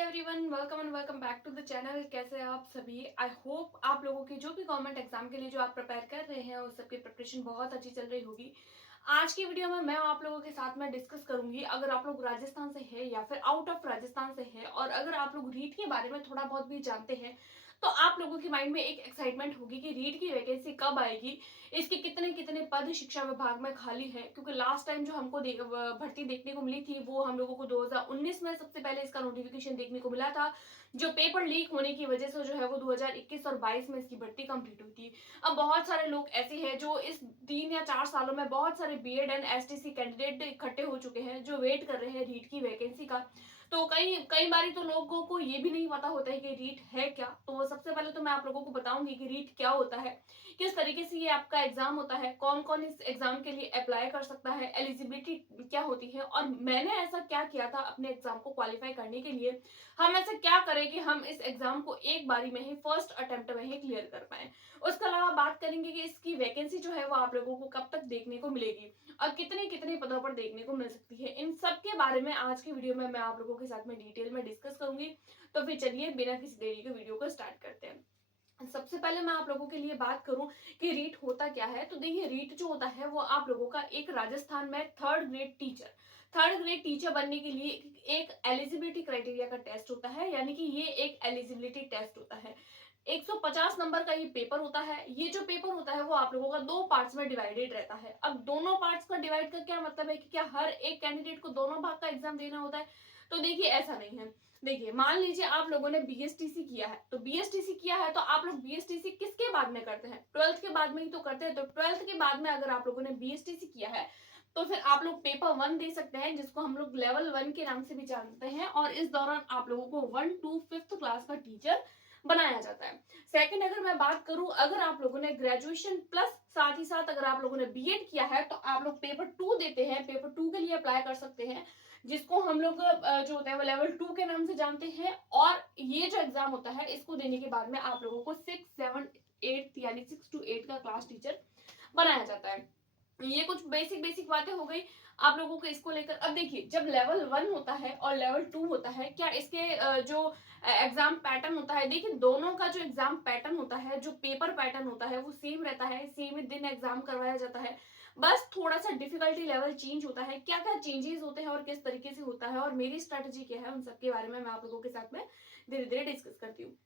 Everyone, welcome and welcome back to the channel. कैसे हैं आप सभी? आई होप आप लोगों की जो भी गवर्नमेंट एग्जाम के लिए जो आप प्रिपेयर कर रहे हैं उस सबकी प्रिपरेशन बहुत अच्छी चल रही होगी। आज की वीडियो में मैं आप लोगों के साथ में डिस्कस करूंगी, अगर आप लोग राजस्थान से है या फिर आउट ऑफ राजस्थान से है और अगर आप लोग रीट के बारे में थोड़ा बहुत भी जानते हैं तो आप लोगों के माइंड में एक एक्साइटमेंट होगी कि रीट की वैकेंसी कब आएगी, इसके कितने कितने पद शिक्षा विभाग में खाली है। क्योंकि लास्ट टाइम जो हमको भर्ती देखने को मिली थी वो हम लोगों को 2019 में सबसे पहले इसका नोटिफिकेशन देखने को मिला था, जो पेपर लीक होने की वजह से जो है वो 2021 और 22 में इसकी भर्ती कंप्लीट हुई थी। अब बहुत सारे लोग ऐसे हैं जो इस 3 या 4 सालों में बहुत सारे बीएड एंड एसटीसी कैंडिडेट इकट्ठे हो चुके हैं जो वेट कर रहे हैं रीट की वैकेंसी का। तो कई कई बारी तो लोगों को ये भी नहीं पता होता है कि रीट है क्या। तो सबसे पहले तो मैं आप लोगों को बताऊंगी कि रीट क्या होता है, किस तरीके से ये आपका एग्जाम होता है, कौन कौन इस एग्जाम के लिए अप्लाई कर सकता है, एलिजिबिलिटी क्या होती है और मैंने ऐसा क्या किया था अपने एग्जाम को क्वालिफाई करने के लिए। हम ऐसा क्या करें कि हम इस एग्जाम को एक बारी में ही फर्स्ट अटेम्प्ट में ही क्लियर कर पाए। उसके अलावा बात करेंगे कि इसकी वैकेंसी जो है वो आप लोगों को कब तक देखने को मिलेगी और कितने कितने पदों पर देखने को मिल सकती है। इन सब के बारे में आज की वीडियो में मैं आप लोगों के साथ में डिटेल में डिस्कस करूंगी। तो फिर चलिए बिना किसी देरी के वीडियो को स्टार्ट करते हैं। सबसे पहले मैं आप लोगों के लिए बात करूं कि रीट होता क्या है, तो देखिए रीट जो होता है वो आप लोगों का एक राजस्थान में थर्ड ग्रेड टीचर बनने के लिए एक एलिजिबिलिटी क्राइटेरिया का टेस्ट होता है, यानी कि ये एक एलिजिबिलिटी टेस्ट होता है। 150 नंबर का ये पेपर होता है। ये जो पेपर होता है वो आप लोगों का दो पार्ट्स में डिवाइडेड रहता है। अब दोनों पार्ट्स का डिवाइड का क्या मतलब है कि क्या हर एक कैंडिडेट को दोनों भाग का एग्जाम देना होता है? तो देखिए ऐसा नहीं है। देखिए मान लीजिए आप लोगों ने बीएसटीसी किया है, तो बीएसटीसी किया है तो आप लोग बीएसटीसी किसके बाद में करते हैं? 12th के बाद में ही तो करते हैं। तो 12th के बाद में अगर आप लोगों ने बीएसटीसी किया है तो फिर आप लोग पेपर 1 दे सकते हैं, जिसको हम लोग लेवल 1 के नाम से भी जानते हैं। और इस दौरान आप लोगों को 1 to 5th क्लास का टीचर बनाया जाता है। सेकंड, अगर मैं बात करूं, अगर आप लोगों ने ग्रेजुएशन प्लस साथ ही साथ अगर आप लोगों ने बीएड किया है तो आप लोग पेपर 2 देते हैं, पेपर 2 के लिए अप्लाई कर सकते हैं, जिसको हम लोग जो होता है वो लेवल 2 के नाम से जानते हैं। और ये जो एग्जाम होता है इसको देने के बाद में आप लोगों को 6, 7, 8 यानी 6 to 8 का क्लास टीचर बनाया जाता है। ये कुछ बेसिक बेसिक बातें हो गई आप लोगों को इसको लेकर। अब देखिए जब लेवल 1 होता है और लेवल 2 होता है, क्या इसके जो एग्जाम पैटर्न होता है, देखिए दोनों का जो एग्जाम पैटर्न होता है, जो पेपर पैटर्न होता है वो सेम रहता है, सेम ही दिन एग्जाम करवाया जाता है। बस थोड़ा सा डिफिकल्टी लेवल चेंज होता है। क्या क्या चेंजेस होते हैं और किस तरीके से होता है और मेरी स्ट्रेटेजी क्या है, उन सब के बारे में मैं आप लोगों के साथ में धीरे धीरे डिस्कस करती हूँ।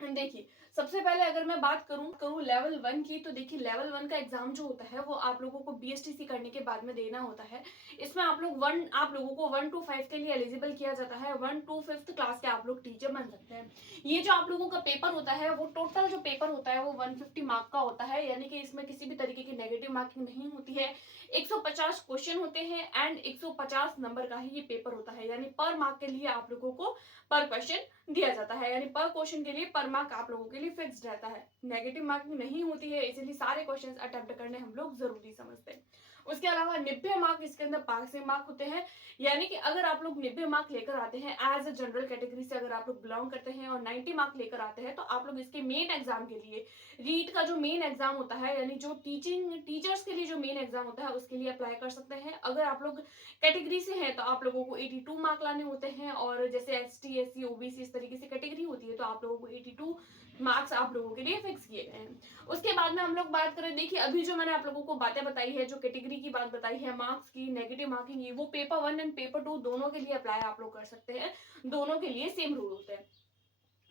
देखिए सबसे पहले अगर मैं बात करूं लेवल 1 की, तो देखिए लेवल 1 का एग्जाम जो होता है वो आप लोगों को बीएसटीसी करने के बाद में देना होता है। इसमें आप लोगों को 1 to 5 के लिए एलिजिबल किया जाता है। 1 to 5th क्लास के आप लोग टीचर बन सकते हैं। ये जो आप लोगों का पेपर होता है वो टोटल जो पेपर होता है वो 150 मार्क का होता है, यानी कि इसमें किसी भी तरीके की नेगेटिव मार्किंग नहीं होती है। 150 क्वेश्चन होते हैं एंड 150 नंबर का ही ये पेपर होता है, यानी पर मार्क के लिए आप लोगों को पर क्वेश्चन दिया जाता है, यानी पर क्वेश्चन के लिए पर मार्क आप लोगों के लिए फिक्स्ड रहता है। नेगेटिव मार्किंग नहीं होती है, इसीलिए सारे क्वेश्चंस अटेम्प्ट करने हम लोग जरूरी समझते हैं। उसके अलावा 90 मार्क इसके अंदर पासिंग मार्क होते हैं, यानी कि अगर आप लोग 90 मार्क लेकर आते हैं एज अ जनरल कैटेगरी से अगर आप लोग बिलोंग करते हैं और 90 मार्क लेकर आते हैं तो आप लोग इसके मेन एग्जाम के लिए, रीट का जो मेन एग्जाम होता है, यानी जो टीचर्स के लिए जो मेन एग्जाम होता है उसके लिए अप्लाई कर सकते हैं। अगर आप लोग कैटेगरी से हैं तो आप लोगों को 82 मार्क लाने होते हैं, और जैसे एसटी, एससी, ओबीसी इस तरीके से कैटेगरी होती है तो आप लोगों को 82 मार्क्स आप लोगों के लिए फिक्स किए गए हैं। उसके बाद में हम लोग बात करें, देखिए अभी जो मैंने आप लोगों को बातें बताई है, जो कैटेगरी की बात बताई है, मार्क्स की, नेगेटिव मार्किंग, ये वो पेपर 1 एंड पेपर 2 दोनों के लिए अप्लाई आप लोग कर सकते हैं। दोनों के लिए सेम रूल होते हैं।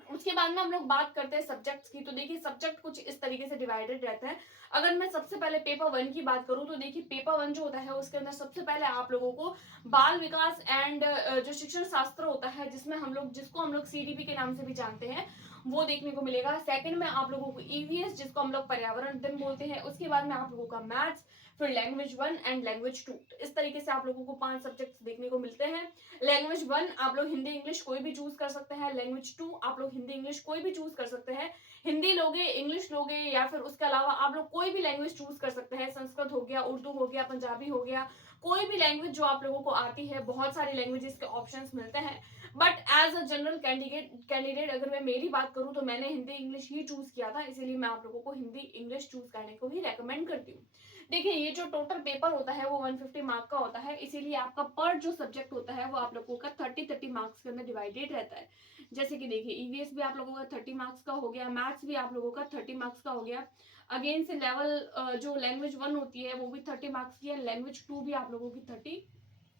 उसके बाद में हम लोग बात करते हैं सब्जेक्ट्स की, तो देखिए सब्जेक्ट कुछ इस तरीके से डिवाइडेड रहते हैं। अगर मैं सबसे पहले पेपर 1 की बात करूं तो देखिए पेपर 1 जो होता है उसके अंदर सबसे पहले आप लोगों को बाल विकास एंड जो शिक्षण शास्त्र होता है, जिसको हम लोग सीडीपी के नाम से भी जानते हैं, वो देखने को मिलेगा। सेकंड में आप लोगों को ईवीएस, जिसको हम लोग पर्यावरण अध्ययन बोलते हैं। उसके बाद में आप लोगों का मैथ्स, फिर लैंग्वेज 1 एंड लैंग्वेज 2। इस तरीके से आप लोगों को 5 सब्जेक्ट्स देखने को मिलते हैं। लैंग्वेज 1 आप लोग हिंदी इंग्लिश कोई भी चूज कर सकते हैं। लैंग्वेज 2 आप लोग हिंदी इंग्लिश कोई भी चूज कर सकते हैं। हिंदी लोगे, इंग्लिश लोगे, या फिर उसके अलावा आप लोग कोई भी लैंग्वेज चूज कर सकते हैं। संस्कृत हो गया, उर्दू हो गया, पंजाबी हो गया, कोई भी लैंग्वेज जो आप लोगों को आती है। बहुत सारी लैंग्वेजेस के ऑप्शंस मिलते हैं, but as a general candidate अगर मैं मेरी बात करूं तो मैंने हिंदी इंग्लिश ही चूज किया था, इसीलिए मैं आप लोगों को हिंदी इंग्लिश चूज करने को ही रेकमेंड करती हूँ। देखिए ये जो टोटल पेपर होता है वो 150 मार्क का होता है, इसीलिए आपका पर जो सब्जेक्ट होता है वो आप लोगों का 30 मार्क्स के अंदर डिवाइडेड रहता है। जैसे कि देखिए ईवीएस भी आप लोगों का 30 मार्क्स का हो गया, मैथ्स भी आप लोगों का 30 मार्क्स का हो गया। अगेन से लेवल जो लैंग्वेज 1 होती है वो भी 30 मार्क्स की है, लैंग्वेज 2 भी आप लोगों की 30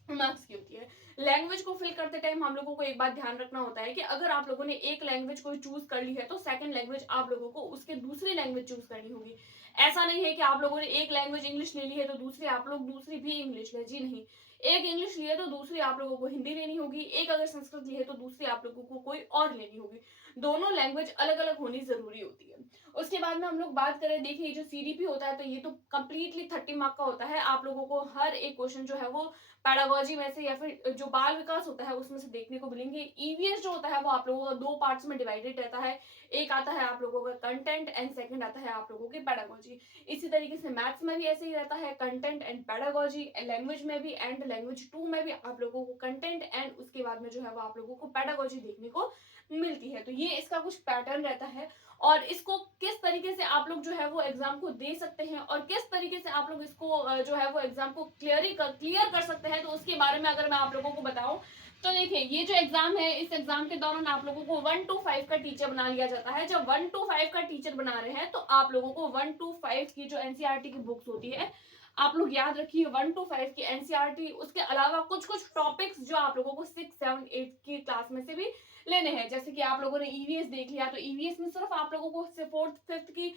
मार्क्स की होती है। लैंग्वेज को फिल करते टाइम हम लोगों को एक बात ध्यान रखना होता है कि अगर आप लोगों ने एक लैंग्वेज कोई चूज कर ली है तो सेकंड लैंग्वेज आप लोगों को उसके दूसरी लैंग्वेज चूज करनी होगी। ऐसा नहीं है कि आप लोगों ने एक लैंग्वेज इंग्लिश ले ली है तो दूसरी आप लोग दूसरी भी इंग्लिश ले, जी नहीं। एक इंग्लिश ली है तो दूसरी आप लोगों को हिंदी लेनी होगी, एक अगर संस्कृत ली है तो दूसरी आप लोगों को कोई और लेनी होगी। दोनों लैंग्वेज अलग अलग होनी जरूरी होती है। उसके बाद में हम लोग बात करें, देखिए जो सीडीपी होता है तो ये तो कम्प्लीटली 30 मार्क का होता है। आप लोगों को हर एक क्वेश्चन जो है वो पैडागोजी में से या फिर जो बाल विकास होता है उसमें से देखने को मिलेंगे। ईवीएस जो होता है वो आप लोगों का दो पार्ट्स में डिवाइडेड रहता है, एक आता है आप लोगों का कंटेंट एंड सेकंड आता है आप लोगों की पैडागोजी। इसी तरीके से मैथ्स में भी ऐसे ही रहता है, कंटेंट एंड पैडागोजी। लैंग्वेज में भी एंड लैंग्वेज 2 में भी आप लोगों को कंटेंट एंड उसके बाद में जो है वो आप लोगों को पैडागोजी देखने को मिलती है। तो ये इसका कुछ पैटर्न रहता है और इसको किस तरीके से आप लोग जो है वो एग्जाम को दे सकते हैं और किस तरीके से आप लोग इसको जो है वो एग्जाम को क्लियर कर सकते हैं, तो उसके बारे में अगर मैं आप लोगों को बताऊं तो देखिए ये जो एग्जाम है इस एग्जाम के दौरान आप लोगों को 1 to 5 का टीचर बना लिया जाता है। जब 1 to 5 का टीचर बना रहे हैं तो आप लोगों को 1 to 5 की जो एनसीईआरटी की बुक्स होती है आप लोग याद रखिए 1 to 5 की एनसीईआरटी, उसके अलावा कुछ कुछ टॉपिक्स जो आप लोगों को 6, 7, 8 की क्लास में से भी लेने हैं। जैसे कि आप लोगों ने ईवीएस देख लिया तो ईवीएस में सिर्फ आप लोगों को 4th 5th की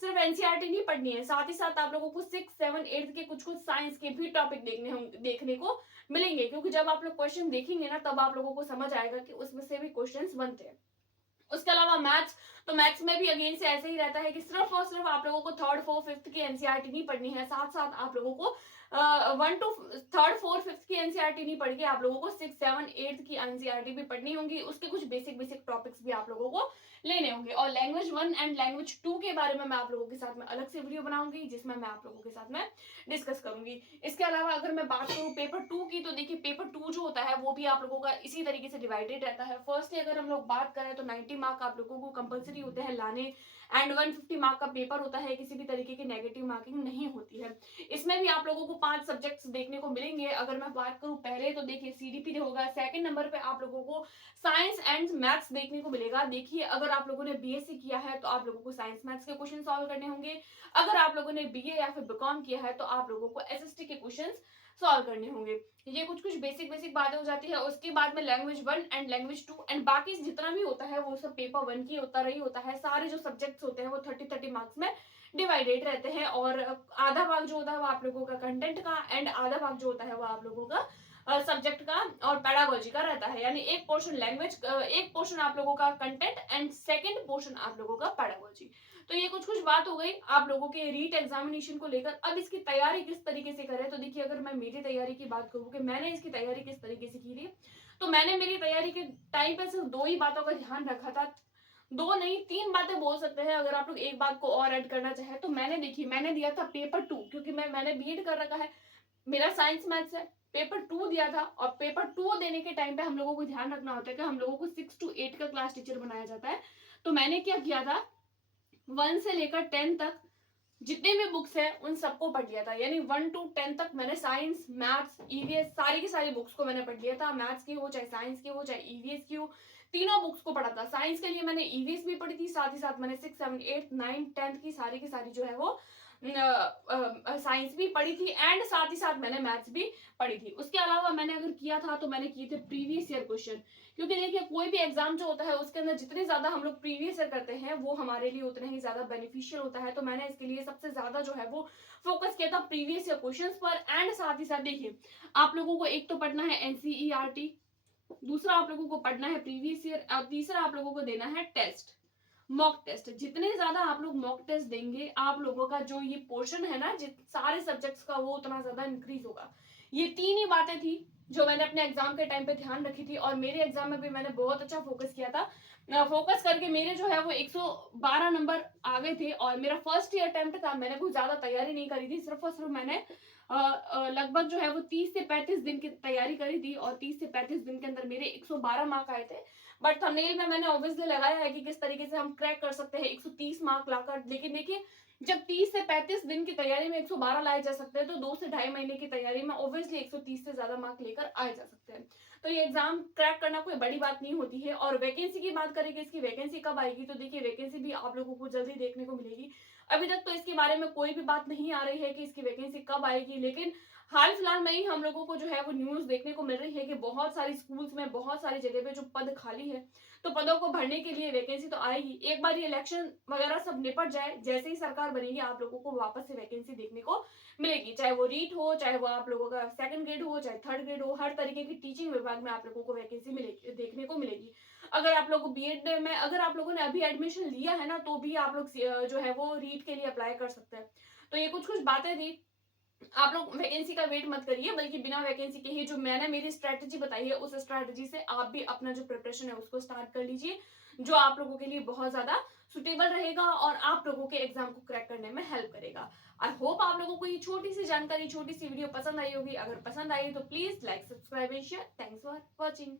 सिर्फ एनसीईआरटी नहीं पढ़नी है, साथ ही साथ आप लोगों को 6, 7, 8 के कुछ कुछ साइंस के भी टॉपिक देखने को मिलेंगे, क्योंकि जब आप लोग क्वेश्चन देखेंगे ना तब आप लोगों को समझ आएगा कि उसमें से भी क्वेश्चंस बनते हैं। उसके अलावा मैथ्स, तो मैथ्स में भी अगेन से ऐसे ही रहता है कि सिर्फ और सिर्फ आप लोगों को 3rd 4th 5th की एनसीईआरटी नहीं पढ़नी है, साथ साथ आप लोगों को 1 to 3rd 4th 5th की एनसीईआरटी नहीं पढ़ के आप लोगों को 6, 7, 8 की एनसीईआरटी भी पढ़नी होंगी। उसके कुछ बेसिक टॉपिक्स भी आप लोगों को लेने होंगे। और लैंग्वेज 1 एंड लैंग्वेज 2 के बारे में मैं आप लोगों के साथ में अलग से वीडियो बनाऊंगी जिसमें मैं आप लोगों के साथ में डिस्कस करूंगी। इसके अलावा अगर मैं बात करूं पेपर 2 की, तो देखिए पेपर 2 जो होता है वो भी आप लोगों का इसी तरीके से डिवाइडेड रहता है। फर्स्टली अगर हम लोग बात करें तो 90 मार्क आप लोगों को कंपलसरी होते हैं लाने एंड 150 मार्क का पेपर होता है, किसी भी तरीके की नेगेटिव मार्किंग नहीं होती है। इसमें भी आप लोगों को 5 सब्जेक्ट्स देखने को मिलेंगे। अगर मैं बात करूं पहले तो देखिए सीडीपी होगा, सेकंड नंबर पे आप लोगों को साइंस एंड मैथ्स देखने को मिलेगा। देखिए अगर आप लोगों ने बीएससी किया है तो आप लोगों को साइंस मैथ्स के क्वेश्चन सॉल्व करने होंगे, अगर आप लोगों ने बीए या फिर बीकॉम किया है तो आप लोगों को एसएसटी के क्वेश्चन सॉल्व करने होंगे। ये कुछ कुछ बेसिक बातें हो जाती है। उसके बाद में लैंग्वेज 1 एंड लैंग्वेज 2 एंड बाकी जितना भी होता है वो सब पेपर 1 की होता रही होता है। सारे जो सब्जेक्ट्स होते हैं वो 30 मार्क्स में डिवाइडेड रहते हैं और आधा भाग जो होता है वो आप लोगों का कंटेंट का एंड आधा भाग जो होता है वो आप लोगों का सब्जेक्ट का और पैडागोजी का रहता है। यानी एक पोर्शन लैंग्वेज, एक पोर्शन आप लोगों का कंटेंट एंड सेकंड पोर्शन आप लोगों का पैडागोजी। तो ये कुछ कुछ बात हो गई आप लोगों के रीट एग्जामिनेशन को लेकर। अब इसकी तैयारी किस तरीके से करें, तो देखिए अगर मैं मेरी तैयारी की बात करूँ कि मैंने इसकी तैयारी किस तरीके से की थी, तो मैंने मेरी तैयारी के टाइम पे सिर्फ 2 ही बातों का ध्यान रखा था। 2 नहीं 3 बातें बोल सकते हैं अगर आप लोग एक बात को और ऐड करना चाहे तो। मैंने दिया था पेपर 2, क्योंकि मैंने बीएड कर रखा है, मेरा साइंस मैथ्स है। पेपर 2 दिया था और पेपर 2 देने के टाइम पे हम लोगों को ध्यान रखना होता है कि हम लोगों को 6 to 8 का क्लास टीचर बनाया जाता है। तो मैंने क्या किया था, 1 से लेकर 10 तक जितने भी बुक्स है उन सबको पढ़ लिया था। यानी 1 to 10 तक मैंने साइंस मैथ्स ईवीएस सारी की सारी बुक्स को मैंने पढ़ लिया था। मैथ्स की हो चाहे साइंस की हो चाहे ईवीएस की हो, तीनों बुक्स को पढ़ा था। साइंस के लिए मैंने ईवीएस भी पढ़ी थी, साथ ही साथ मैंने 6, 7, 8, 9, 10 की सारी जो है वो साइंस भी पढ़ी थी एंड साथ ही साथ मैंने मैथ्स भी पढ़ी थी। उसके अलावा मैंने अगर किया था तो मैंने किए थे प्रीवियस ईयर क्वेश्चन, क्योंकि देखिए कोई भी एग्जाम जो होता है उसके अंदर जितने ज्यादा हम लोग प्रीवियस ईयर करते हैं वो हमारे लिए उतना ही ज्यादा बेनिफिशियल होता है। तो मैंने इसके लिए सबसे ज्यादा जो है वो फोकस किया था प्रीवियस ईयर क्वेश्चन पर। एंड साथ ही साथ देखिए आप लोगों को एक तो पढ़ना है एनसीईआरटी, दूसरा आप लोगों को पढ़ना है प्रीवियस ईयर और तीसरा आप लोगों को देना है टेस्ट, मॉक टेस्ट। जितने ज्यादा आप लोग मॉक टेस्ट देंगे आप लोगों का जो ये पोर्शन है ना सारे सब्जेक्ट्स का वो उतना ज्यादा इंक्रीज होगा। ये 3 ही बातें थी जो मैंने अपने एग्जाम के टाइम पे ध्यान रखी थी और मेरे एग्जाम में भी मैंने बहुत अच्छा फोकस किया था। फोकस करके मेरे जो है वो 112 नंबर आ गए थे और मेरा फर्स्ट ईयर अटेम्प्ट था। मैंने कुछ ज्यादा तैयारी नहीं करी थी, सिर्फ और सिर्फ मैंने लगभग जो है वो 30 से 35 दिन की तैयारी करी थी और 30 से 35 दिन के अंदर मेरे 112 मार्क आए थे। बट थंबनेल में मैंने ऑब्वियसली लगाया है कि किस तरीके से हम क्रैक कर सकते हैं 130 मार्क लाकर। लेकिन देखिए, जब 30 से 35 दिन की तैयारी में 112 लाए जा सकते हैं, तो 2 से ढाई महीने की तैयारी में ऑब्वियसली 130 से ज्यादा मार्क लेकर आए जा सकते हैं। तो ये एग्जाम क्रैक करना कोई बड़ी बात नहीं होती है। और वैकेंसी की बात करें कि इसकी वैकेंसी कब आएगी, तो देखिए वैकेंसी भी आप लोगों को जल्दी देखने को मिलेगी। अभी तक तो इसके बारे में कोई भी बात नहीं आ रही है कि इसकी वैकेंसी कब आएगी, लेकिन हाल फिलहाल में ही हम लोगों को जो है वो न्यूज देखने को मिल रही है कि बहुत सारी स्कूल्स में बहुत सारी जगह पे जो पद खाली है, तो पदों को भरने के लिए वैकेंसी तो आएगी। एक बार ये इलेक्शन वगैरह सब निपट जाए, जैसे ही सरकार बनेगी, आप लोगों को वापस से वैकेंसी देखने को मिलेगी। चाहे वो रीट हो, चाहे वो आप लोगों का सेकंड ग्रेड हो, चाहे थर्ड ग्रेड हो, हर तरीके की टीचिंग विभाग में आप लोगों को वैकेंसी मिलेगी, देखने को मिलेगी। अगर आप लोग बीएड में, अगर आप लोगों ने अभी एडमिशन लिया है ना, तो भी आप लोग जो है वो रीट के लिए अप्लाई कर सकते हैं। तो ये कुछ कुछ बातें थी। आप लोग वैकेंसी का वेट मत करिए, बल्कि बिना वैकेंसी के ही जो मैंने मेरी स्ट्रेटजी बताई है, उस स्ट्रेटजी से आप भी अपना जो प्रिपरेशन है उसको स्टार्ट कर लीजिए, जो आप लोगों के लिए बहुत ज्यादा सुटेबल रहेगा और आप लोगों के एग्जाम को क्रैक करने में हेल्प करेगा। आई होप आप लोगों को ये छोटी सी जानकारी, छोटी सी वीडियो पसंद आई होगी। अगर पसंद आई तो please like, subscribe and share. Thanks for watching.